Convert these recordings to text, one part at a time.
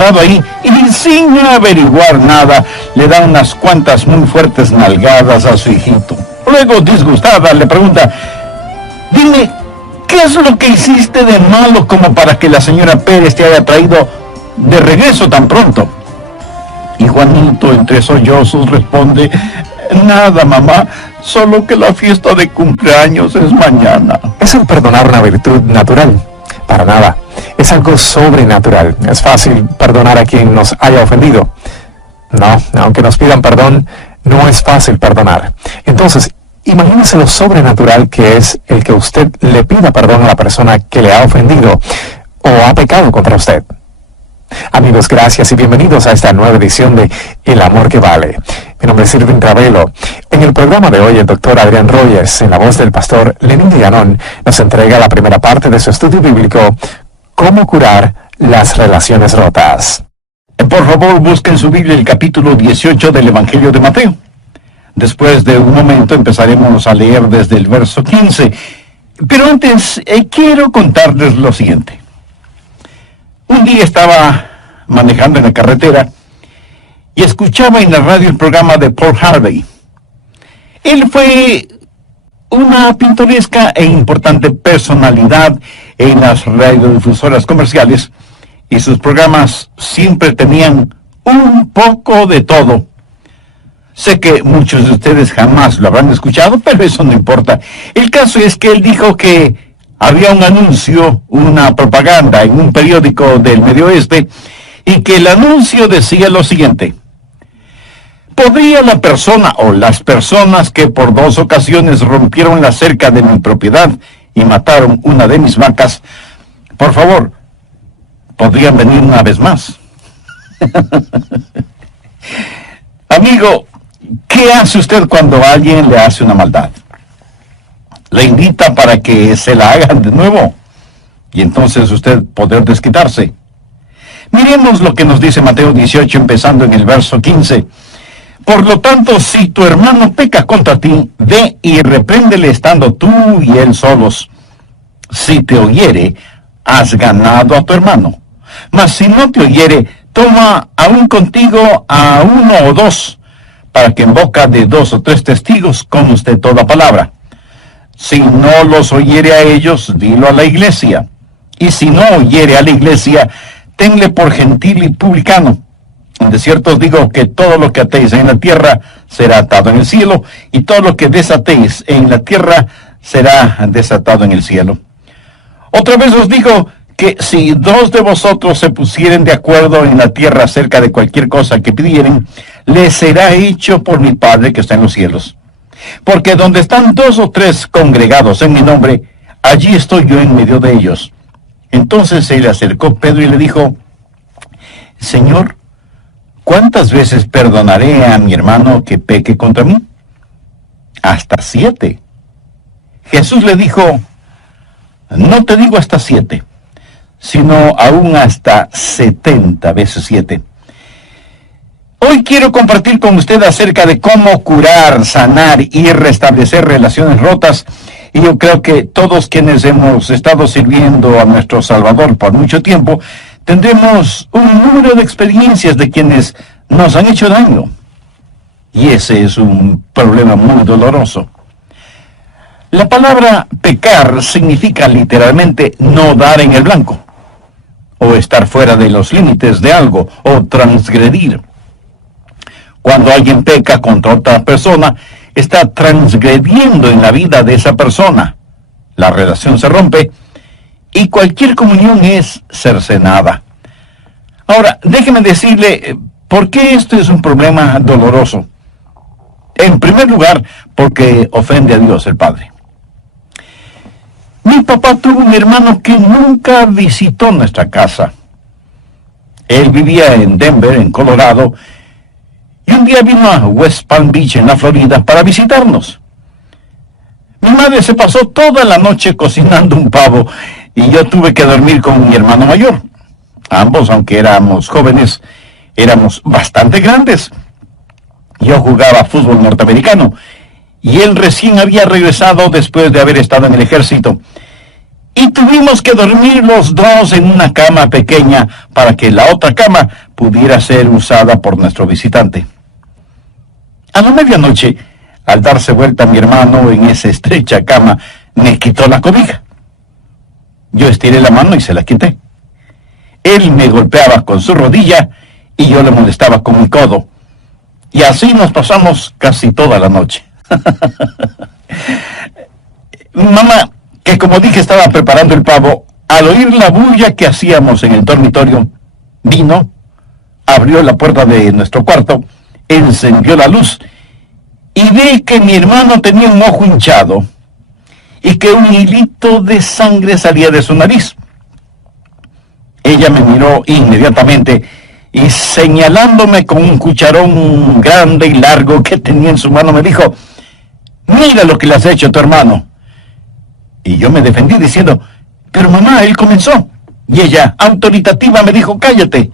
parado ahí y sin averiguar nada le da unas cuantas muy fuertes nalgadas a su hijito. Luego, disgustada, le pregunta: dime, ¿qué es lo que hiciste de malo como para que la señora Pérez te haya traído de regreso tan pronto? Y Juanito, entre sollozos, responde: nada, mamá, solo que la fiesta de cumpleaños es mañana. ¿Es el perdonar una virtud natural? Para nada. Es algo sobrenatural. Es fácil perdonar a quien nos haya ofendido. No, aunque nos pidan perdón, no es fácil perdonar. Entonces, imagínese lo sobrenatural que es el que usted le pida perdón a la persona que le ha ofendido o ha pecado contra usted. Amigos, gracias y bienvenidos a esta nueva edición de El Amor que Vale. Mi nombre es Irving Ravelo. En el programa de hoy, el doctor Adrián Rogers, en la voz del pastor Lenín Villanón, nos entrega la primera parte de su estudio bíblico, Cómo curar las relaciones rotas. Por favor, busquen su Biblia el capítulo 18 del Evangelio de Mateo. Después de un momento empezaremos a leer desde el verso 15. Pero antes, quiero contarles lo siguiente. Un día estaba manejando en la carretera y escuchaba en la radio el programa de Paul Harvey. Él fue una pintoresca e importante personalidad en las radiodifusoras comerciales y sus programas siempre tenían un poco de todo. Sé que muchos de ustedes jamás lo habrán escuchado, pero eso no importa. El caso es que él dijo que había un anuncio, una propaganda en un periódico del Medio Oeste, y que el anuncio decía lo siguiente: ¿podría la persona o las personas que por 2 ocasiones rompieron la cerca de mi propiedad y mataron una de mis vacas, por favor, podrían venir una vez más? Amigo, ¿qué hace usted cuando alguien le hace una maldad? Le invita para que se la hagan de nuevo y entonces usted poder desquitarse. Miremos lo que nos dice Mateo 18, empezando en el verso 15. Por lo tanto, si tu hermano peca contra ti, ve y repréndele estando tú y él solos. Si te oyere, has ganado a tu hermano. Mas si no te oyere, toma aún contigo a 1 o 2, para que en boca de 2 o 3 testigos conste toda palabra. Si no los oyere a ellos, dilo a la iglesia. Y si no oyere a la iglesia, tenle por gentil y publicano. De cierto os digo que todo lo que atéis en la tierra será atado en el cielo, y todo lo que desatéis en la tierra será desatado en el cielo. Otra vez os digo que si 2 de vosotros se pusieren de acuerdo en la tierra acerca de cualquier cosa que pidieren, les será hecho por mi Padre que está en los cielos. Porque donde están 2 o 3 congregados en mi nombre, allí estoy yo en medio de ellos. Entonces se le acercó Pedro y le dijo: Señor, ¿cuántas veces perdonaré a mi hermano que peque contra mí? Hasta 7. Jesús le dijo: no te digo hasta 7, sino aún hasta 70 veces 7. Hoy quiero compartir con usted acerca de cómo curar, sanar y restablecer relaciones rotas. Y yo creo que todos quienes hemos estado sirviendo a nuestro Salvador por mucho tiempo, tendremos un número de experiencias de quienes nos han hecho daño. Y ese es un problema muy doloroso. La palabra pecar significa literalmente no dar en el blanco, o estar fuera de los límites de algo, o transgredir. Cuando alguien peca contra otra persona, está transgrediendo en la vida de esa persona. La relación se rompe y cualquier comunión es cercenada. Ahora, déjeme decirle por qué esto es un problema doloroso. En primer lugar, porque ofende a Dios el Padre. Mi papá tuvo un hermano que nunca visitó nuestra casa. Él vivía en Denver, en Colorado, y un día vino a West Palm Beach, en la Florida, para visitarnos. Mi madre se pasó toda la noche cocinando un pavo, y yo tuve que dormir con mi hermano mayor. Ambos, aunque éramos jóvenes, éramos bastante grandes. Yo jugaba fútbol norteamericano, y él recién había regresado después de haber estado en el ejército. y tuvimos que dormir los dos en una cama pequeña para que la otra cama pudiera ser usada por nuestro visitante. A la medianoche, al darse vuelta mi hermano en esa estrecha cama, me quitó la cobija. Yo estiré la mano y se la quité. Él me golpeaba con su rodilla y yo le molestaba con mi codo. Y así nos pasamos casi toda la noche. Mamá, que como dije estaba preparando el pavo, al oír la bulla que hacíamos en el dormitorio, vino, abrió la puerta de nuestro cuarto, encendió la luz y vi que mi hermano tenía un ojo hinchado y que un hilito de sangre salía de su nariz. Ella me miró inmediatamente y señalándome con un cucharón grande y largo que tenía en su mano me dijo: mira lo que le has hecho a tu hermano. Y yo me defendí diciendo: pero mamá, él comenzó. Y ella, autoritativa, me dijo: cállate.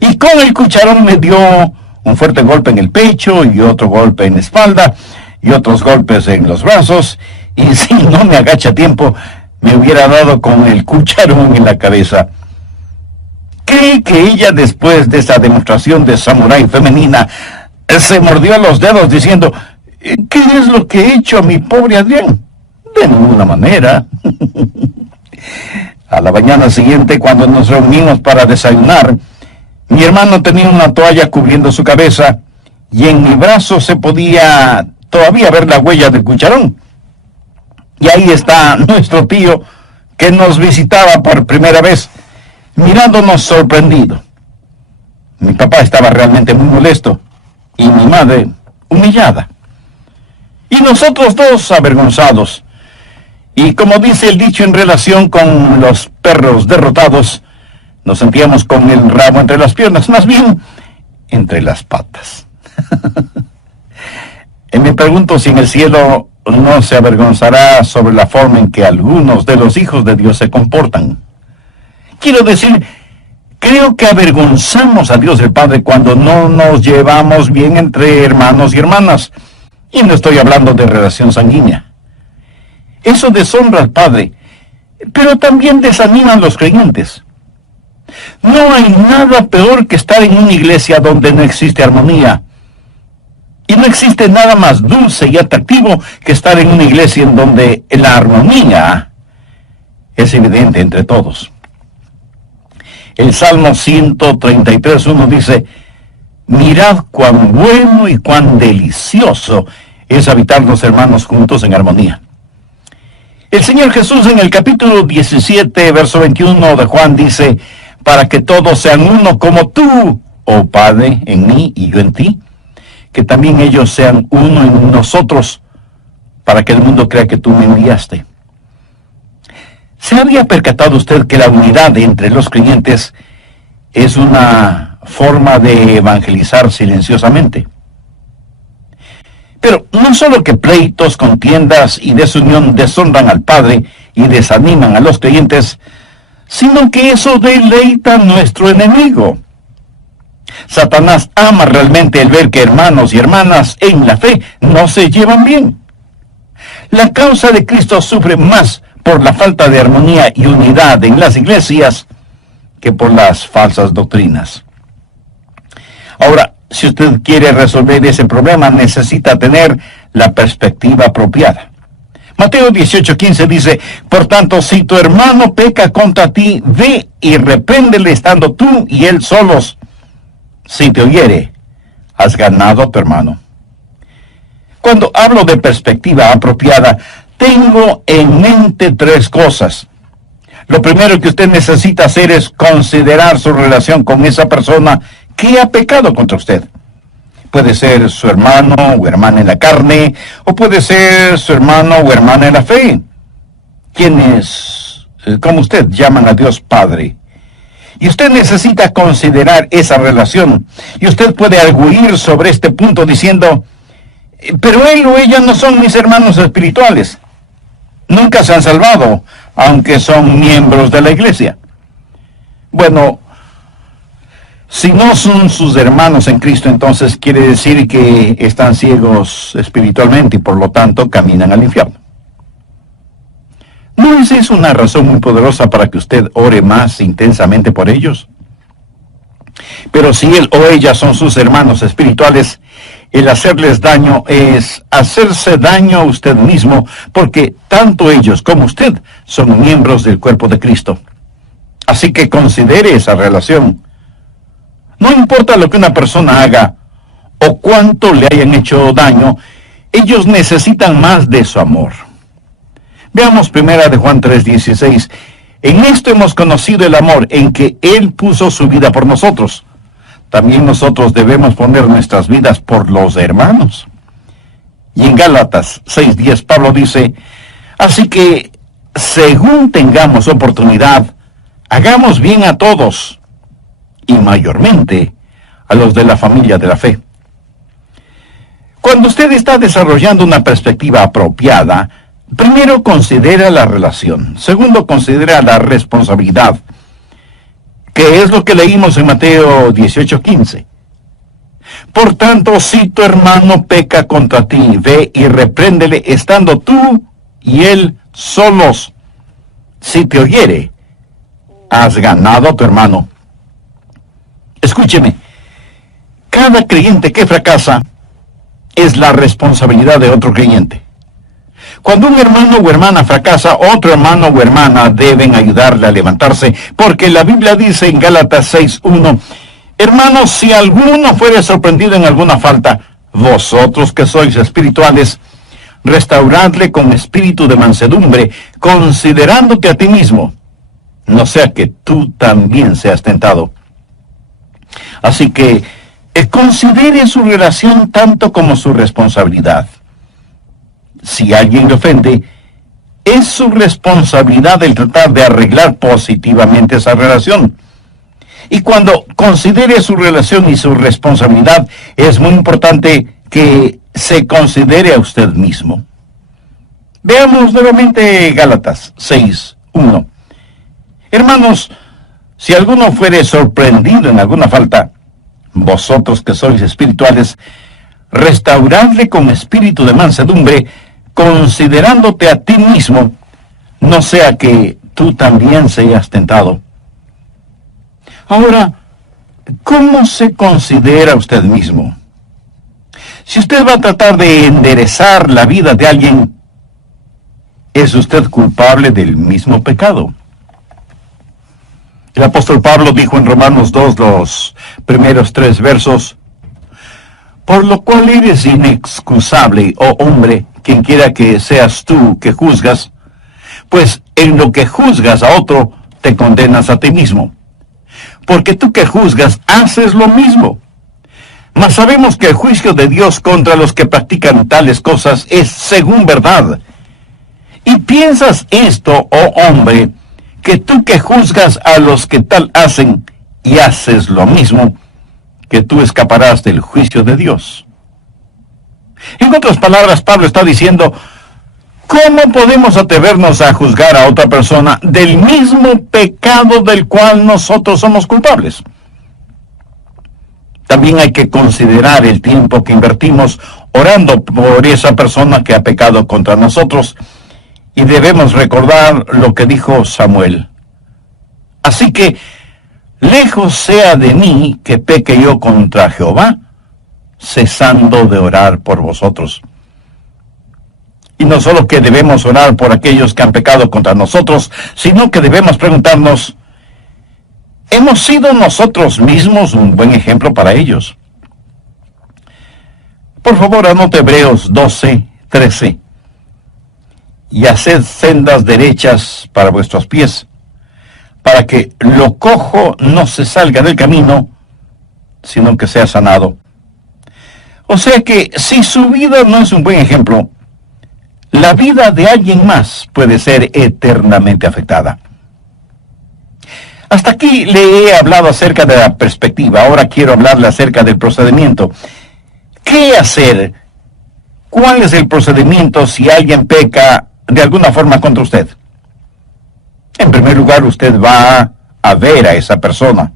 Y con el cucharón me dio un fuerte golpe en el pecho y otro golpe en la espalda y otros golpes en los brazos. Y si no me agacha a tiempo, me hubiera dado con el cucharón en la cabeza. ¿Cree que ella, después de esa demostración de samurái femenina, se mordió los dedos diciendo: ¿qué es lo que he hecho a mi pobre Adrián? De ninguna manera. A la mañana siguiente, cuando nos reunimos para desayunar, mi hermano tenía una toalla cubriendo su cabeza y en mi brazo se podía todavía ver la huella del cucharón. Y ahí está nuestro tío, que nos visitaba por primera vez, mirándonos sorprendido. Mi papá estaba realmente muy molesto y mi madre humillada. Y nosotros dos avergonzados. Y como dice el dicho en relación con los perros derrotados, nos sentíamos con el rabo entre las piernas, más bien entre las patas. Y me pregunto si en el cielo no se avergonzará sobre la forma en que algunos de los hijos de Dios se comportan. Quiero decir, creo que avergonzamos a Dios el Padre cuando no nos llevamos bien entre hermanos y hermanas. Y no estoy hablando de relación sanguínea. Eso deshonra al Padre, pero también desanima a los creyentes. No hay nada peor que estar en una iglesia donde no existe armonía. Y no existe nada más dulce y atractivo que estar en una iglesia en donde la armonía es evidente entre todos. El Salmo 133:1 dice: mirad cuán bueno y cuán delicioso es habitar los hermanos juntos en armonía. El Señor Jesús en el capítulo 17, verso 21 de Juan dice: para que todos sean uno como tú, oh Padre, en mí y yo en ti, que también ellos sean uno en nosotros, para que el mundo crea que tú me enviaste. ¿Se había percatado usted que la unidad entre los creyentes es una forma de evangelizar silenciosamente? Pero no solo que pleitos, contiendas y desunión deshonran al Padre y desaniman a los creyentes, sino que eso deleita a nuestro enemigo. Satanás ama realmente el ver que hermanos y hermanas en la fe no se llevan bien. La causa de Cristo sufre más por la falta de armonía y unidad en las iglesias que por las falsas doctrinas. Ahora, si usted quiere resolver ese problema, necesita tener la perspectiva apropiada. Mateo 18:15 dice: por tanto, si tu hermano peca contra ti, ve y repréndele estando tú y él solos. Si te oyere, has ganado a tu hermano. Cuando hablo de perspectiva apropiada, tengo en mente tres cosas. Lo primero que usted necesita hacer es considerar su relación con esa persona que ha pecado contra usted. Puede ser su hermano o hermana en la carne, o puede ser su hermano o hermana en la fe, quienes, como usted, llaman a Dios Padre. Y usted necesita considerar esa relación. Y usted puede arguir sobre este punto diciendo: pero él o ella no son mis hermanos espirituales. Nunca se han salvado, aunque son miembros de la iglesia. Bueno, si no son sus hermanos en Cristo, entonces quiere decir que están ciegos espiritualmente y por lo tanto caminan al infierno. ¿No es eso una razón muy poderosa para que usted ore más intensamente por ellos? Pero si él o ella son sus hermanos espirituales, el hacerles daño es hacerse daño a usted mismo, porque tanto ellos como usted son miembros del cuerpo de Cristo. Así que considere esa relación. No importa lo que una persona haga o cuánto le hayan hecho daño, ellos necesitan más de su amor. Veamos 1 Juan 3:16. En esto hemos conocido el amor, en que Él puso su vida por nosotros. También nosotros debemos poner nuestras vidas por los hermanos. Y en Gálatas 6:10 Pablo dice, así que, según tengamos oportunidad, hagamos bien a todos, y mayormente a los de la familia de la fe. Cuando usted está desarrollando una perspectiva apropiada, primero considera la relación, segundo considera la responsabilidad, que es lo que leímos en Mateo 18:15. Por tanto, si tu hermano peca contra ti, ve y repréndele estando tú y él solos. Si te oyere, has ganado a tu hermano. Escúcheme, cada creyente que fracasa es la responsabilidad de otro creyente. Cuando un hermano o hermana fracasa, otro hermano o hermana deben ayudarle a levantarse, porque la Biblia dice en Gálatas 6:1, hermanos, si alguno fuere sorprendido en alguna falta, vosotros que sois espirituales, restauradle con espíritu de mansedumbre, considerándote a ti mismo, no sea que tú también seas tentado. Así que considere su relación tanto como su responsabilidad. Si alguien le ofende, es su responsabilidad el tratar de arreglar positivamente esa relación. Y cuando considere su relación y su responsabilidad, es muy importante que se considere a usted mismo. Veamos nuevamente Gálatas 6:1. Hermanos, si alguno fuere sorprendido en alguna falta, vosotros que sois espirituales, restauradle con espíritu de mansedumbre, considerándote a ti mismo, no sea que tú también seas tentado. Ahora, ¿cómo se considera usted mismo? Si usted va a tratar de enderezar la vida de alguien, ¿es usted culpable del mismo pecado? El apóstol Pablo dijo en Romanos 2, los primeros 3 versos, por lo cual eres inexcusable, oh hombre, quien quiera que seas tú que juzgas, pues en lo que juzgas a otro, te condenas a ti mismo. Porque tú que juzgas, haces lo mismo. Mas sabemos que el juicio de Dios contra los que practican tales cosas es según verdad. Y piensas esto, oh hombre, que tú que juzgas a los que tal hacen y haces lo mismo, que tú escaparás del juicio de Dios. En otras palabras, Pablo está diciendo, ¿cómo podemos atrevernos a juzgar a otra persona del mismo pecado del cual nosotros somos culpables? También hay que considerar el tiempo que invertimos orando por esa persona que ha pecado contra nosotros, y debemos recordar lo que dijo Samuel. Así que, lejos sea de mí que peque yo contra Jehová, cesando de orar por vosotros. Y no solo que debemos orar por aquellos que han pecado contra nosotros, sino que debemos preguntarnos, ¿hemos sido nosotros mismos un buen ejemplo para ellos? Por favor, anote Hebreos 12:13. Y haced sendas derechas para vuestros pies, para que lo cojo no se salga del camino, sino que sea sanado. O sea que si su vida no es un buen ejemplo, la vida de alguien más puede ser eternamente afectada. Hasta aquí le he hablado acerca de la perspectiva, ahora quiero hablarle acerca del procedimiento. ¿Qué hacer? ¿Cuál es el procedimiento si alguien peca de alguna forma contra usted? En primer lugar, usted va a ver a esa persona.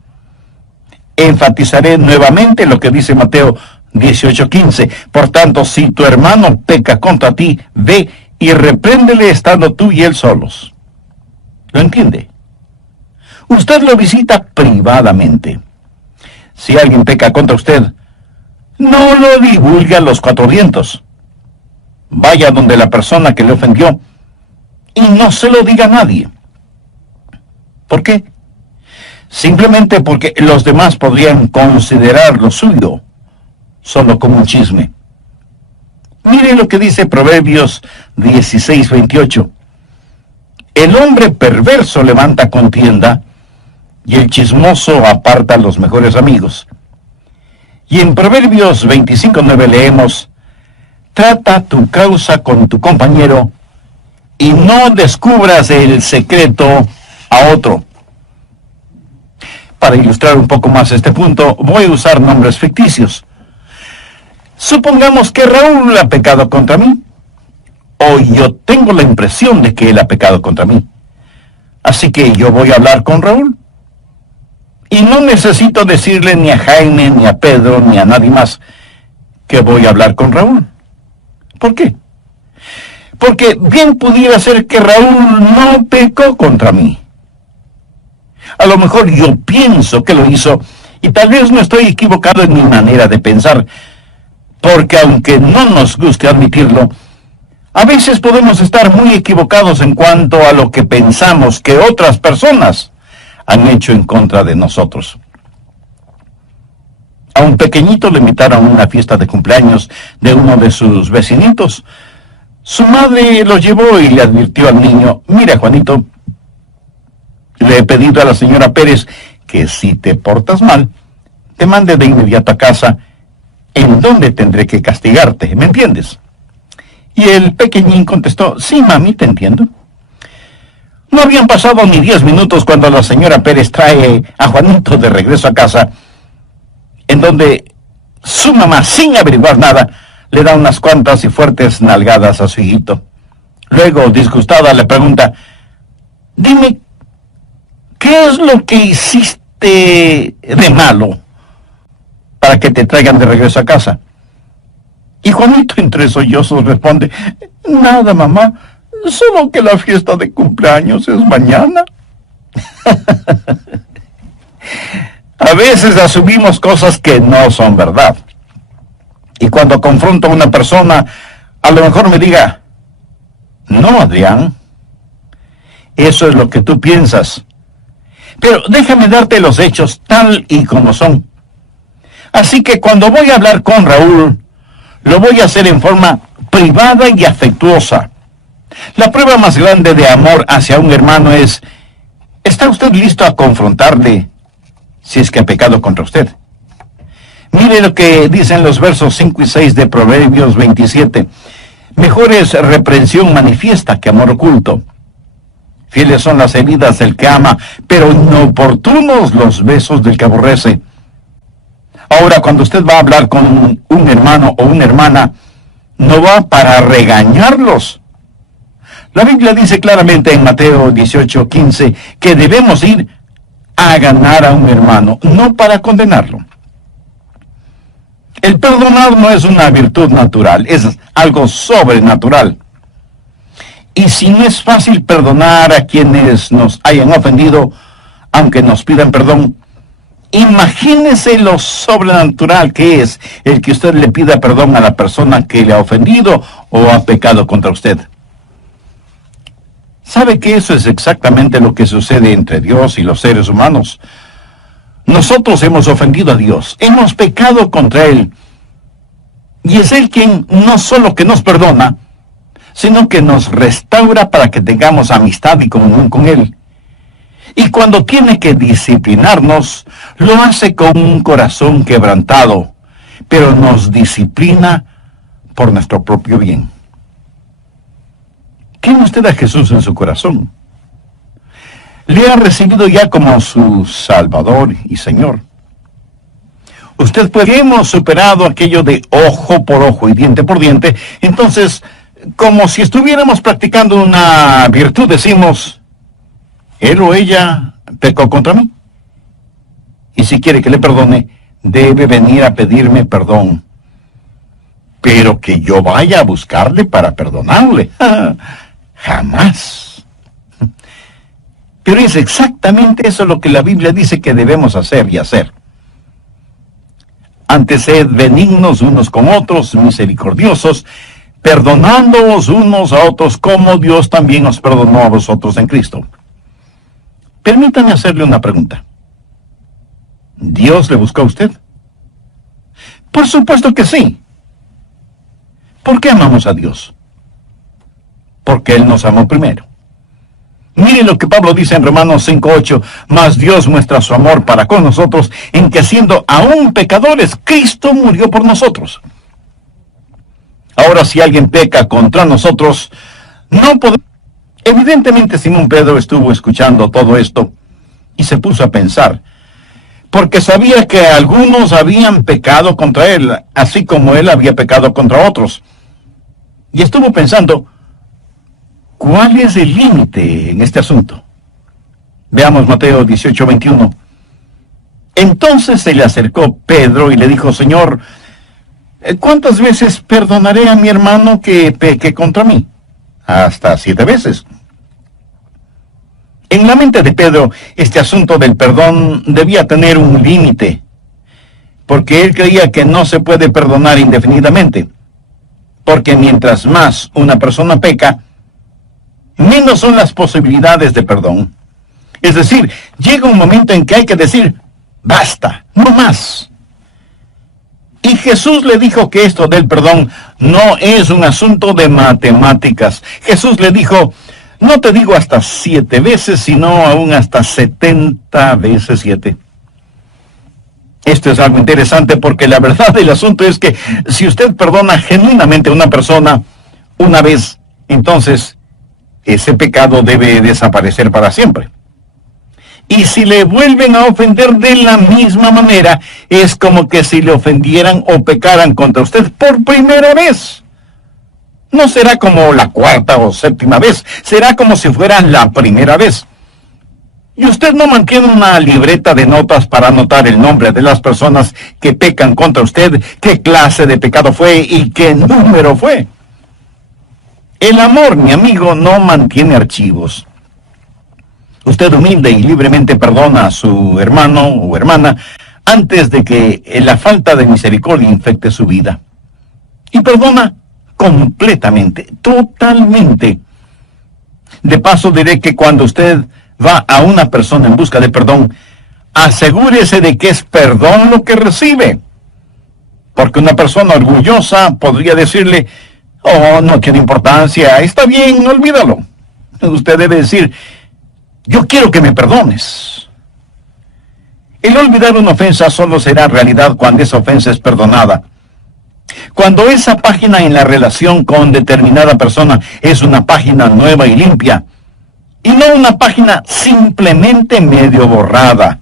Enfatizaré nuevamente lo que dice Mateo 18:15. Por tanto, si tu hermano peca contra ti, ve y repréndele estando tú y él solos. ¿Lo entiende? Usted lo visita privadamente. Si alguien peca contra usted, no lo divulgue a los cuatro vientos. Vaya donde la persona que le ofendió y no se lo diga a nadie. ¿Por qué? Simplemente porque los demás podrían considerar lo suyo solo como un chisme. Mire lo que dice Proverbios 16:28. El hombre perverso levanta contienda y el chismoso aparta a los mejores amigos. Y en Proverbios 25:9 leemos: trata tu causa con tu compañero y no descubras el secreto a otro. Para ilustrar un poco más este punto, voy a usar nombres ficticios. Supongamos que Raúl ha pecado contra mí, o yo tengo la impresión de que él ha pecado contra mí. Así que yo voy a hablar con Raúl. Y no necesito decirle ni a Jaime, ni a Pedro, ni a nadie más que voy a hablar con Raúl. ¿Por qué? Porque bien pudiera ser que Raúl no pecó contra mí. A lo mejor yo pienso que lo hizo, y tal vez no estoy equivocado en mi manera de pensar, porque aunque no nos guste admitirlo, a veces podemos estar muy equivocados en cuanto a lo que pensamos que otras personas han hecho en contra de nosotros. A un pequeñito le invitaron a una fiesta de cumpleaños de uno de sus vecinitos. Su madre lo llevó y le advirtió al niño: mira, Juanito, le he pedido a la señora Pérez que si te portas mal, te mande de inmediato a casa, en donde tendré que castigarte, ¿me entiendes? Y el pequeñín contestó: sí, mami, te entiendo. No habían pasado ni 10 minutos cuando la señora Pérez trae a Juanito de regreso a casa, en donde su mamá, sin averiguar nada, le da unas cuantas y fuertes nalgadas a su hijito. Luego, disgustada, le pregunta: dime, ¿qué es lo que hiciste de malo para que te traigan de regreso a casa? Y Juanito, entre sollozos, responde: nada, mamá, solo que la fiesta de cumpleaños es mañana. A veces asumimos cosas que no son verdad. Y cuando confronto a una persona, a lo mejor me diga: no, Adrián, eso es lo que tú piensas. Pero déjame darte los hechos tal y como son. Así que cuando voy a hablar con Raúl, lo voy a hacer en forma privada y afectuosa. La prueba más grande de amor hacia un hermano es: ¿está usted listo a confrontarle si es que ha pecado contra usted? Mire lo que dicen los versos 5 y 6 de Proverbios 27. Mejor es reprensión manifiesta que amor oculto. Fieles son las heridas del que ama, pero inoportunos los besos del que aborrece. Ahora, cuando usted va a hablar con un hermano o una hermana, no va para regañarlos. La Biblia dice claramente en Mateo 18:15 que debemos ir a ganar a un hermano, no para condenarlo. El perdonar no es una virtud natural, es algo sobrenatural. Y si no es fácil perdonar a quienes nos hayan ofendido, aunque nos pidan perdón, imagínese lo sobrenatural que es el que usted le pida perdón a la persona que le ha ofendido o ha pecado contra usted. ¿Sabe que eso es exactamente lo que sucede entre Dios y los seres humanos? Nosotros hemos ofendido a Dios, hemos pecado contra Él, y es Él quien no solo que nos perdona, sino que nos restaura para que tengamos amistad y comunión con Él. Y cuando tiene que disciplinarnos, lo hace con un corazón quebrantado, pero nos disciplina por nuestro propio bien. ¿Tiene usted a Jesús en su corazón? ¿Le ha recibido ya como su Salvador y Señor? Usted puede, hemos superado aquello de ojo por ojo y diente por diente, entonces, como si estuviéramos practicando una virtud, decimos: él o ella pecó contra mí. Y si quiere que le perdone, debe venir a pedirme perdón. Pero que yo vaya a buscarle para perdonarle, jamás. Pero es exactamente eso lo que la Biblia dice que debemos hacer y hacer. Antes sed benignos unos con otros, misericordiosos, perdonándoos unos a otros como Dios también os perdonó a vosotros en Cristo. Permítame hacerle una pregunta. ¿Dios le buscó a usted? Por supuesto que sí. ¿Por qué amamos a Dios? Porque Él nos amó primero. Mire lo que Pablo dice en Romanos 5:8, mas Dios muestra su amor para con nosotros, en que siendo aún pecadores, Cristo murió por nosotros. Ahora si alguien peca contra nosotros, no podemos... Evidentemente Simón Pedro estuvo escuchando todo esto y se puso a pensar, porque sabía que algunos habían pecado contra él, así como él había pecado contra otros. Y estuvo pensando, ¿cuál es el límite en este asunto? Veamos Mateo 18:21. Entonces se le acercó Pedro y le dijo, Señor, ¿cuántas veces perdonaré a mi hermano que peque contra mí? Hasta 7 veces. En la mente de Pedro, este asunto del perdón debía tener un límite, porque él creía que no se puede perdonar indefinidamente, porque mientras más una persona peca, menos son las posibilidades de perdón. Es decir, llega un momento en que hay que decir, basta, no más. Y Jesús le dijo que esto del perdón no es un asunto de matemáticas. Jesús le dijo, no te digo hasta 7 veces, sino aún hasta 70 veces 7. Esto es algo interesante porque la verdad del asunto es que si usted perdona genuinamente a una persona una vez, entonces ese pecado debe desaparecer para siempre. Y si le vuelven a ofender de la misma manera, es como que si le ofendieran o pecaran contra usted por primera vez. No será como la 4ª o 7ª vez, será como si fuera la primera vez. Y usted no mantiene una libreta de notas para anotar el nombre de las personas que pecan contra usted, qué clase de pecado fue y qué número fue. El amor, mi amigo, no mantiene archivos. Usted humilde y libremente perdona a su hermano o hermana antes de que la falta de misericordia infecte su vida. Y perdona completamente, totalmente. De paso diré que cuando usted va a una persona en busca de perdón, asegúrese de que es perdón lo que recibe. Porque una persona orgullosa podría decirle, oh, no tiene importancia, está bien, olvídalo. Usted debe decir, yo quiero que me perdones. El olvidar una ofensa solo será realidad cuando esa ofensa es perdonada. Cuando esa página en la relación con determinada persona es una página nueva y limpia, y no una página simplemente medio borrada.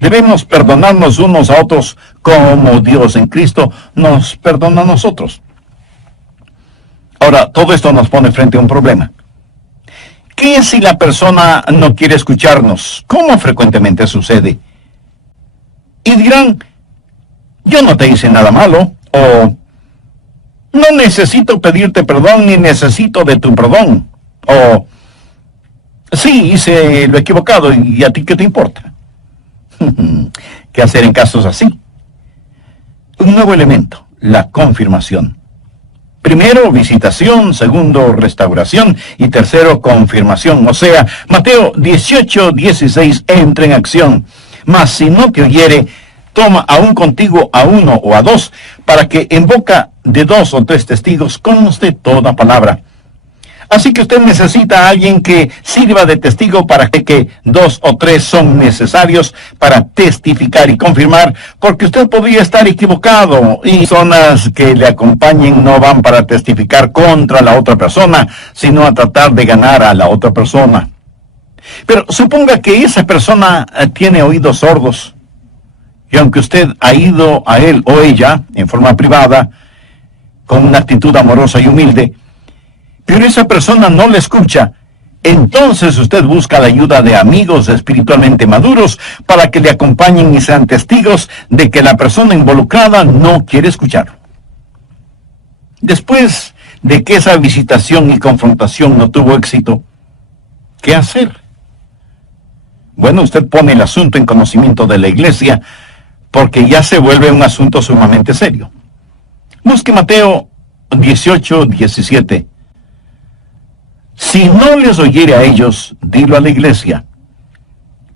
Debemos perdonarnos unos a otros como Dios en Cristo nos perdona a nosotros. Ahora, todo esto nos pone frente a un problema. ¿Qué si la persona no quiere escucharnos? ¿Cómo frecuentemente sucede? Y dirán, yo no te hice nada malo, o no necesito pedirte perdón ni necesito de tu perdón, o sí, hice lo equivocado y a ti qué te importa. ¿Qué hacer en casos así? Un nuevo elemento, la confirmación. Primero, visitación, segundo, restauración y tercero, confirmación. O sea, Mateo 18:16 entra en acción. Mas si no te oyere, toma aún contigo a 1 o a 2, para que en boca de 2 o 3 testigos conste toda palabra. Así que usted necesita a alguien que sirva de testigo para que 2 o 3 son necesarios para testificar y confirmar, porque usted podría estar equivocado y personas que le acompañen no van para testificar contra la otra persona, sino a tratar de ganar a la otra persona. Pero suponga que esa persona tiene oídos sordos, y aunque usted ha ido a él o ella en forma privada, con una actitud amorosa y humilde, pero esa persona no le escucha, entonces usted busca la ayuda de amigos espiritualmente maduros para que le acompañen y sean testigos de que la persona involucrada no quiere escuchar. Después de que esa visitación y confrontación no tuvo éxito, ¿qué hacer? bueno, usted pone el asunto en conocimiento de la iglesia, porque ya se vuelve un asunto sumamente serio. Busque Mateo 18:17. Si no les oyere a ellos, dilo a la iglesia.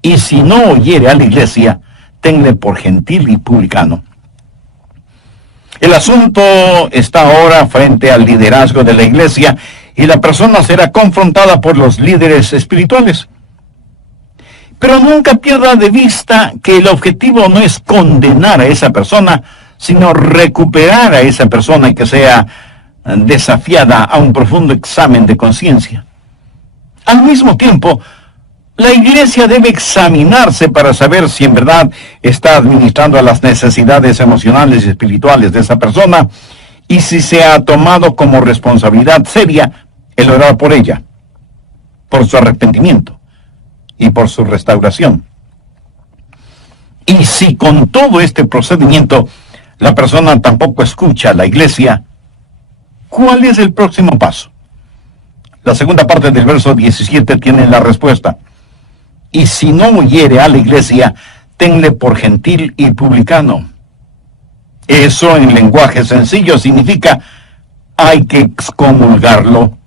Y si no oyere a la iglesia, tenle por gentil y publicano. El asunto está ahora frente al liderazgo de la iglesia y la persona será confrontada por los líderes espirituales. Pero nunca pierda de vista que el objetivo no es condenar a esa persona, sino recuperar a esa persona y que sea desafiada a un profundo examen de conciencia. Al mismo tiempo, la iglesia debe examinarse para saber si en verdad está administrando a las necesidades emocionales y espirituales de esa persona y si se ha tomado como responsabilidad seria el orar por ella, por su arrepentimiento y por su restauración. Y si con todo este procedimiento la persona tampoco escucha a la iglesia, ¿cuál es el próximo paso? La segunda parte del verso 17 tiene la respuesta. Y si no oyere a la iglesia, tenle por gentil y publicano. Eso en lenguaje sencillo significa hay que excomulgarlo.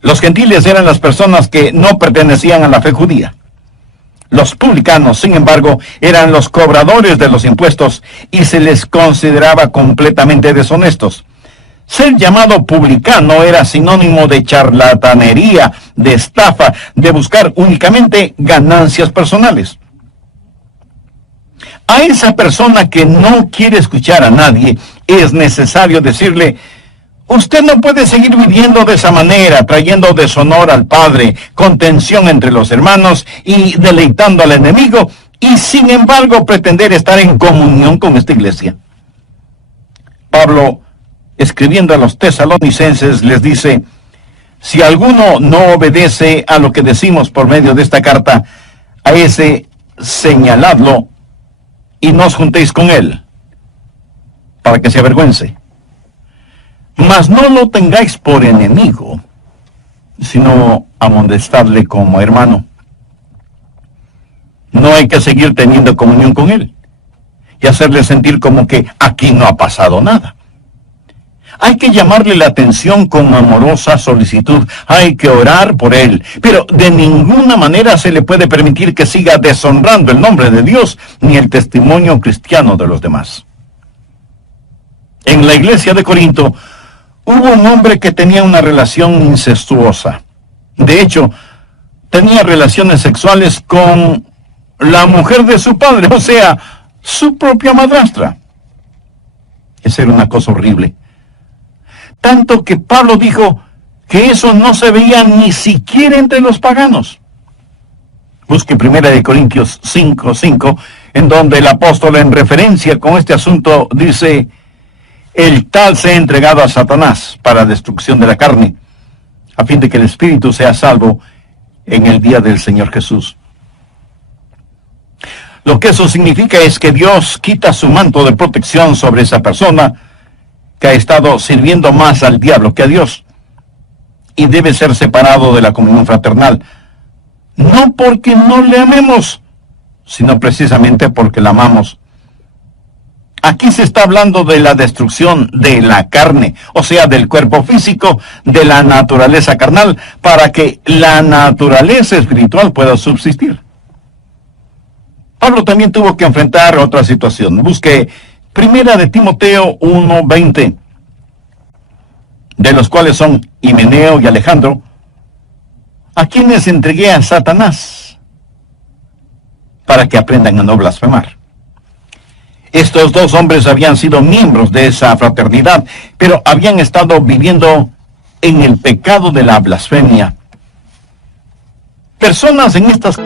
Los gentiles eran las personas que no pertenecían a la fe judía. Los publicanos, sin embargo, eran los cobradores de los impuestos y se les consideraba completamente deshonestos. Ser llamado publicano era sinónimo de charlatanería, de estafa, de buscar únicamente ganancias personales. A esa persona que no quiere escuchar a nadie, es necesario decirle: usted no puede seguir viviendo de esa manera, trayendo deshonor al Padre, contención entre los hermanos y deleitando al enemigo, y sin embargo pretender estar en comunión con esta iglesia. Pablo, escribiendo a los tesalonicenses, les dice: si alguno no obedece a lo que decimos por medio de esta carta, a ese señaladlo y no os juntéis con él, para que se avergüence. Mas no lo tengáis por enemigo, sino amonestadle como hermano. No hay que seguir teniendo comunión con él y hacerle sentir como que aquí no ha pasado nada. Hay que llamarle la atención con amorosa solicitud. Hay que orar por él. Pero de ninguna manera se le puede permitir que siga deshonrando el nombre de Dios ni el testimonio cristiano de los demás. En la iglesia de Corinto hubo un hombre que tenía una relación incestuosa. De hecho, tenía relaciones sexuales con la mujer de su padre, o sea, su propia madrastra. Esa era una cosa horrible. Tanto que Pablo dijo que eso no se veía ni siquiera entre los paganos. Busque 1 Corintios 5:5, en donde el apóstol, en referencia con este asunto, dice: el tal se ha entregado a Satanás para destrucción de la carne, a fin de que el espíritu sea salvo en el día del Señor Jesús. Lo que eso significa es que Dios quita su manto de protección sobre esa persona que ha estado sirviendo más al diablo que a Dios, y debe ser separado de la comunión fraternal, no porque no le amemos, sino precisamente porque la amamos. Aquí se está hablando de la destrucción de la carne, o sea, del cuerpo físico, de la naturaleza carnal, para que la naturaleza espiritual pueda subsistir. Pablo también tuvo que enfrentar otra situación. Busque 1 Timoteo 1:20, de los cuales son Himeneo y Alejandro, a quienes entregué a Satanás para que aprendan a no blasfemar. Estos dos hombres habían sido miembros de esa fraternidad, pero habían estado viviendo en el pecado de la blasfemia. Personas en estas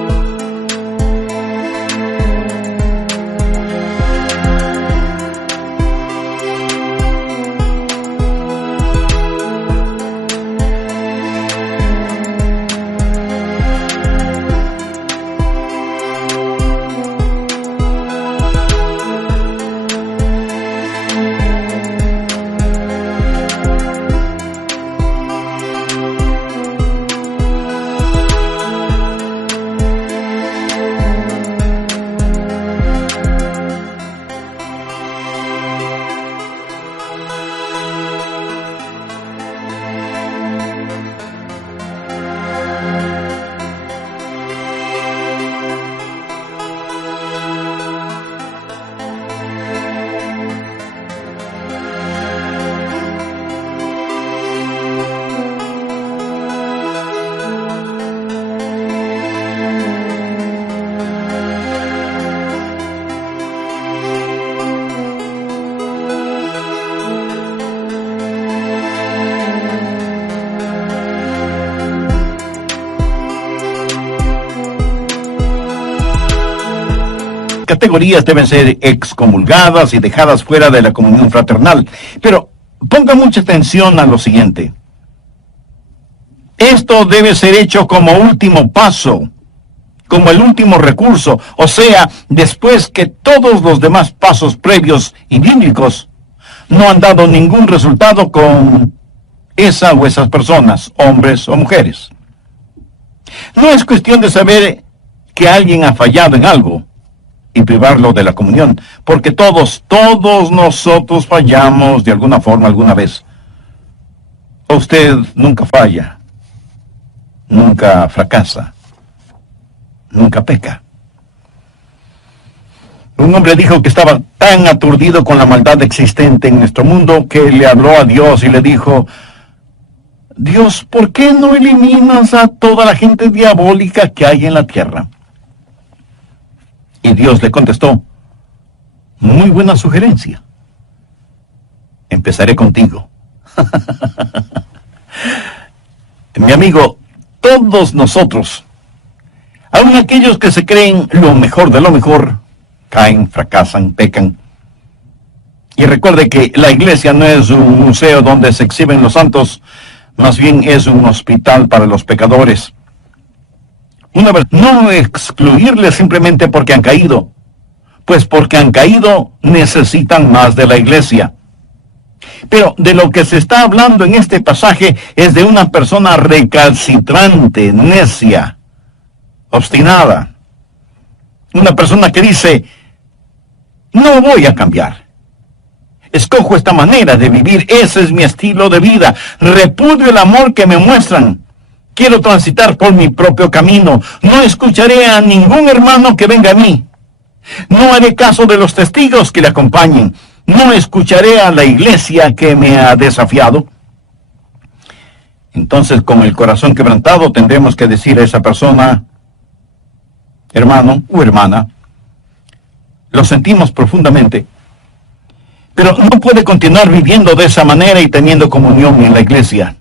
categorías deben ser excomulgadas y dejadas fuera de la comunión fraternal. Pero ponga mucha atención a lo siguiente. Esto debe ser hecho como último paso, como el último recurso, o sea, después que todos los demás pasos previos y bíblicos no han dado ningún resultado con esa o esas personas, hombres o mujeres. No es cuestión de saber que alguien ha fallado en algo y privarlo de la comunión, porque todos nosotros fallamos de alguna forma alguna vez. Usted nunca falla, nunca fracasa, nunca peca. Un hombre dijo que estaba tan aturdido con la maldad existente en nuestro mundo que le habló a Dios y le dijo: Dios, ¿por qué no eliminas a toda la gente diabólica que hay en la tierra? Y Dios le contestó: muy buena sugerencia. Empezaré contigo. Mi amigo, todos nosotros, aun aquellos que se creen lo mejor de lo mejor, caen, fracasan, pecan. Y recuerde que la iglesia no es un museo donde se exhiben los santos, más bien es un hospital para los pecadores. No excluirles simplemente porque han caído, pues porque han caído necesitan más de la iglesia. Pero de lo que se está hablando en este pasaje es de una persona recalcitrante, necia, obstinada. Una persona que dice: no voy a cambiar. Escojo esta manera de vivir, ese es mi estilo de vida. Repudio el amor que me muestran. Quiero transitar por mi propio camino. No escucharé a ningún hermano que venga a mí. No haré caso de los testigos que le acompañen. No escucharé a la iglesia que me ha desafiado. Entonces, con el corazón quebrantado, tendremos que decir a esa persona: hermano o hermana, lo sentimos profundamente, pero no puede continuar viviendo de esa manera y teniendo comunión en la iglesia.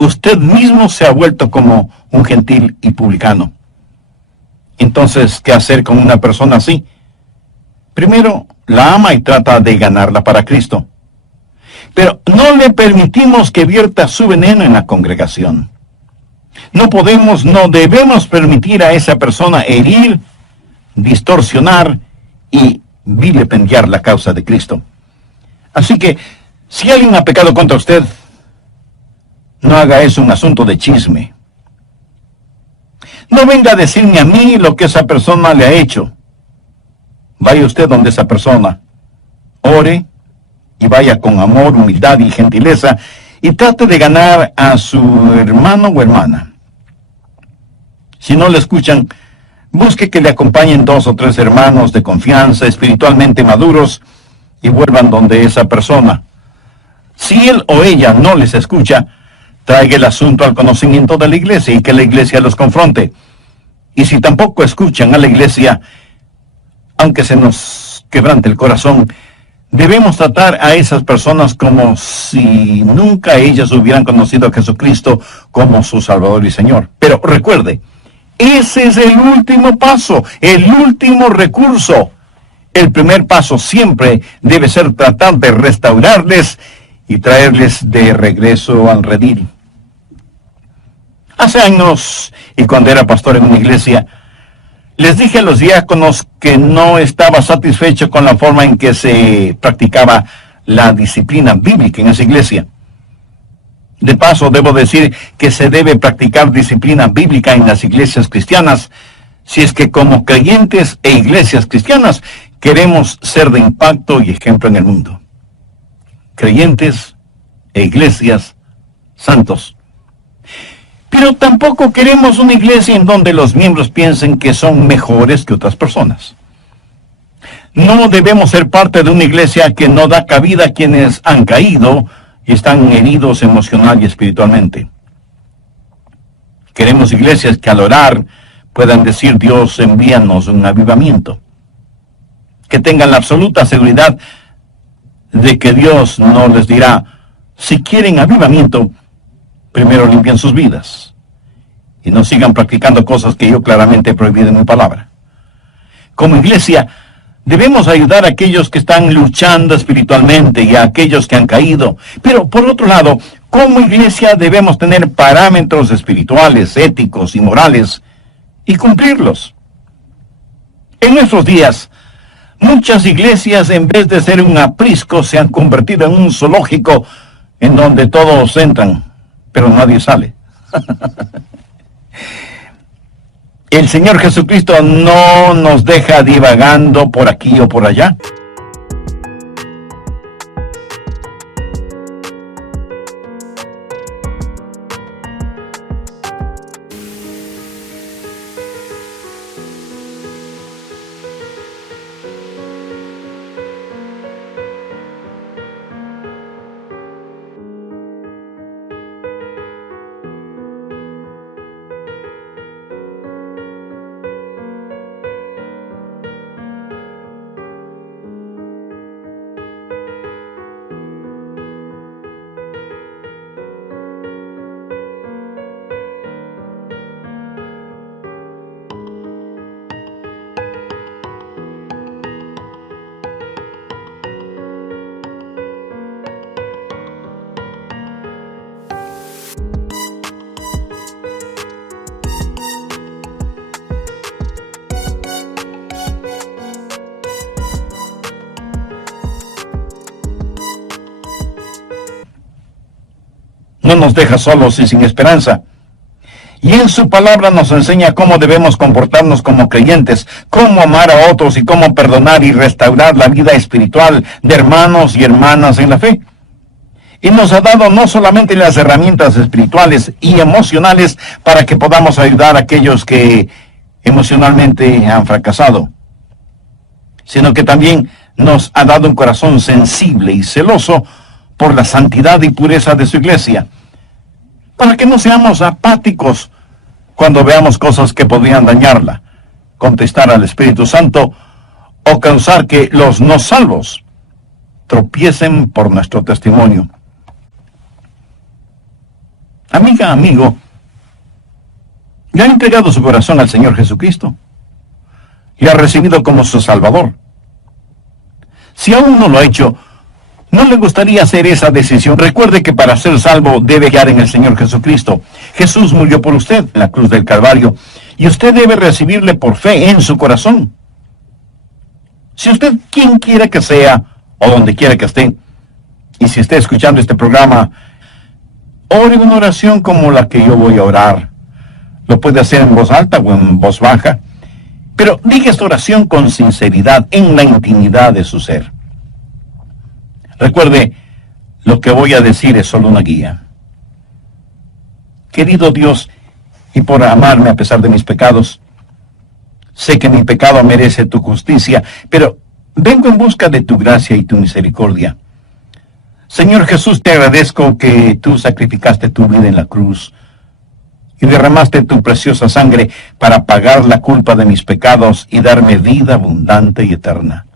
Usted mismo se ha vuelto como un gentil y publicano. Entonces, ¿qué hacer con una persona así? Primero, la ama y trata de ganarla para Cristo. Pero no le permitimos que vierta su veneno en la congregación. No debemos permitir a esa persona herir, distorsionar y vilipendiar la causa de Cristo. Así que, si alguien ha pecado contra usted, no haga eso un asunto de chisme. No venga a decirme a mí lo que esa persona le ha hecho. Vaya usted donde esa persona, ore y vaya con amor, humildad y gentileza y trate de ganar a su hermano o hermana. Si no le escuchan, busque que le acompañen 2 o 3 hermanos de confianza, espiritualmente maduros, y vuelvan donde esa persona. Si él o ella no les escucha, traiga el asunto al conocimiento de la iglesia y que la iglesia los confronte. Y si tampoco escuchan a la iglesia, aunque se nos quebrante el corazón, debemos tratar a esas personas como si nunca ellas hubieran conocido a Jesucristo como su Salvador y Señor. Pero recuerde, ese es el último paso, el último recurso. El primer paso siempre debe ser tratar de restaurarles y traerles de regreso al redil. Hace años, y cuando era pastor en una iglesia, les dije a los diáconos que no estaba satisfecho con la forma en que se practicaba la disciplina bíblica en esa iglesia. De paso, debo decir que se debe practicar disciplina bíblica en las iglesias cristianas, si es que como creyentes e iglesias cristianas queremos ser de impacto y ejemplo en el mundo. Creyentes e iglesias santos. Pero tampoco queremos una iglesia en donde los miembros piensen que son mejores que otras personas. No debemos ser parte de una iglesia que no da cabida a quienes han caído y están heridos emocional y espiritualmente. Queremos iglesias que al orar puedan decir: Dios, envíanos un avivamiento. Que tengan la absoluta seguridad de que Dios no les dirá: si quieren avivamiento, primero limpien sus vidas y no sigan practicando cosas que yo claramente he prohibido en mi palabra. Como iglesia, debemos ayudar a aquellos que están luchando espiritualmente y a aquellos que han caído. Pero por otro lado, como iglesia debemos tener parámetros espirituales, éticos y morales y cumplirlos. En nuestros días, muchas iglesias, en vez de ser un aprisco, se han convertido en un zoológico en donde todos entran, pero nadie sale. El Señor Jesucristo no nos deja divagando por aquí o por allá. No nos deja solos y sin esperanza. Y en su palabra nos enseña cómo debemos comportarnos como creyentes, cómo amar a otros y cómo perdonar y restaurar la vida espiritual de hermanos y hermanas en la fe. Y nos ha dado no solamente las herramientas espirituales y emocionales para que podamos ayudar a aquellos que emocionalmente han fracasado, sino que también nos ha dado un corazón sensible y celoso por la santidad y pureza de su iglesia, para que no seamos apáticos cuando veamos cosas que podrían dañarla, contestar al Espíritu Santo o causar que los no salvos tropiecen por nuestro testimonio. Amiga, amigo, ¿ya ha entregado su corazón al Señor Jesucristo? ¿Y ha recibido como su Salvador? Si aún no lo ha hecho, ¿no le gustaría hacer esa decisión? Recuerde que para ser salvo debe guiar en el Señor Jesucristo. Jesús murió por usted en la cruz del Calvario y usted debe recibirle por fe en su corazón. Si usted, quien quiera que sea o donde quiera que esté, y si está escuchando este programa, ore una oración como la que yo voy a orar. Lo puede hacer en voz alta o en voz baja, pero diga esta oración con sinceridad en la intimidad de su ser. Recuerde, lo que voy a decir es solo una guía. Querido Dios, y por amarme a pesar de mis pecados, sé que mi pecado merece tu justicia, pero vengo en busca de tu gracia y tu misericordia. Señor Jesús, te agradezco que tú sacrificaste tu vida en la cruz y derramaste tu preciosa sangre para pagar la culpa de mis pecados y darme vida abundante y eterna.